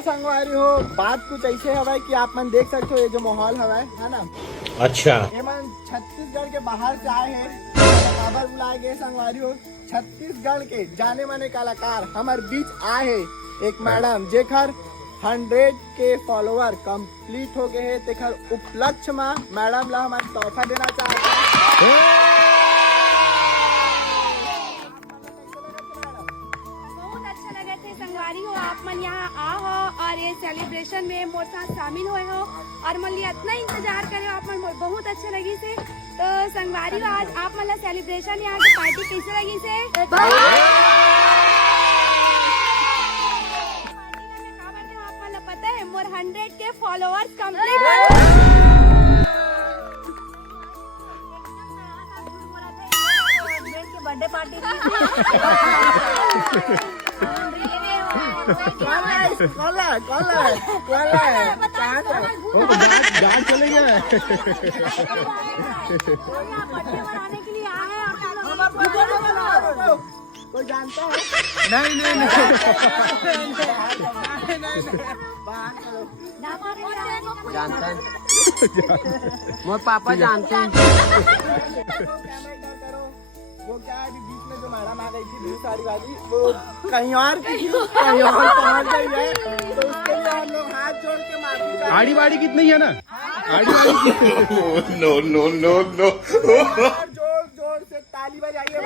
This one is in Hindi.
संगवारी हो बात कुछ ऐसे हवा कि आप मन देख सकते हो ये जो माहौल हवा है ना। अच्छा ये मन छत्तीसगढ़ के बाहर से आए हैं, खबर बुलाए गए संगवारी हो। छत्तीसगढ़ के जाने माने कलाकार हमारे बीच आए हैं। एक मैडम जेखर 100 के फॉलोवर कंप्लीट हो गए हैं, तेखर उपलक्ष्य में मैडम ला हमारे तोहफा देना चाहते हैं। संगवारी हो आप मन यहाँ आ हो और ये सेलिब्रेशन में मोर साथ शामिल हुए हो और मन लिए इतना इंतजार करे हो आप मन मोर बहुत अच्छा लगी से। तो संगवारी हो आज आप मन ला सेलिब्रेशन यहाँ की पार्टी कैसे लगी से? आप मन ला पता है मोर 100 के followers complete birthday party guard चले गए बनाने के लिए आए हैं। कोई जानता है? नहीं जानता है मोर पापा जानते हैं। वो क्या है कि बीच में जो मैडम आ गई थी बहुत सारी वाली, वो कहीं और पहुंच गई है, तो उसके लिए हम लोग हाथ जोड़ के माफी आड़ी बाड़ी कितनी है ना, आड़ी बाड़ी नो जोर जोर से ताली बजाइए।